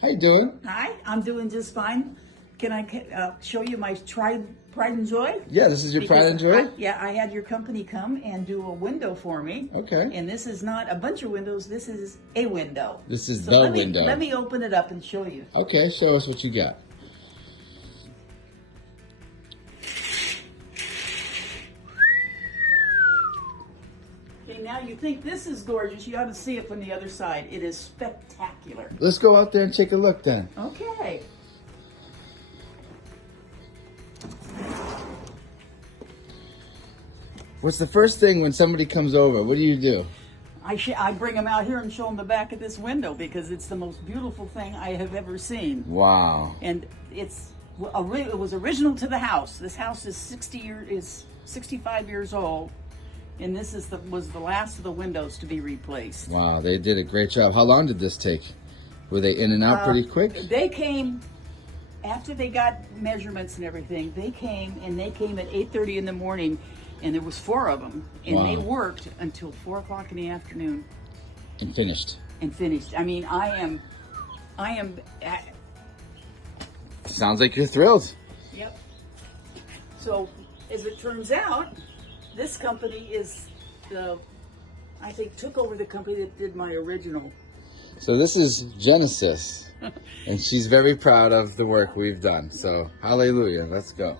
How you doing? Hi, I'm doing just fine. Can I show you my pride and joy? Yeah, this is your pride and joy? I had your company come and do a window for me. Okay. And this is not a bunch of windows, this is a window. This is So the let window. Let me open it up and show you. Okay, show us what you got. Okay, now you think this is gorgeous. You ought to see it from the other side. It is spectacular. Let's go out there and take a look then. Okay. What's the first thing when somebody comes over? What do you do? I bring them out here and show them the back of this window because it's the most beautiful thing I have ever seen. Wow. And it was original to the house. This house is 65 years old, and this was the last of the windows to be replaced. Wow, they did a great job. How long did this take? Were they in and out pretty quick? They came after they got measurements and everything. They came at 8:30 in the morning, and there was 4 of them, and they worked until 4 o'clock in the afternoon. And finished. I mean, I am. Sounds like you're thrilled. Yep. So, as it turns out, this company I think took over the company that did my original. So this is Genesis, and she's very proud of the work we've done. So hallelujah, let's go.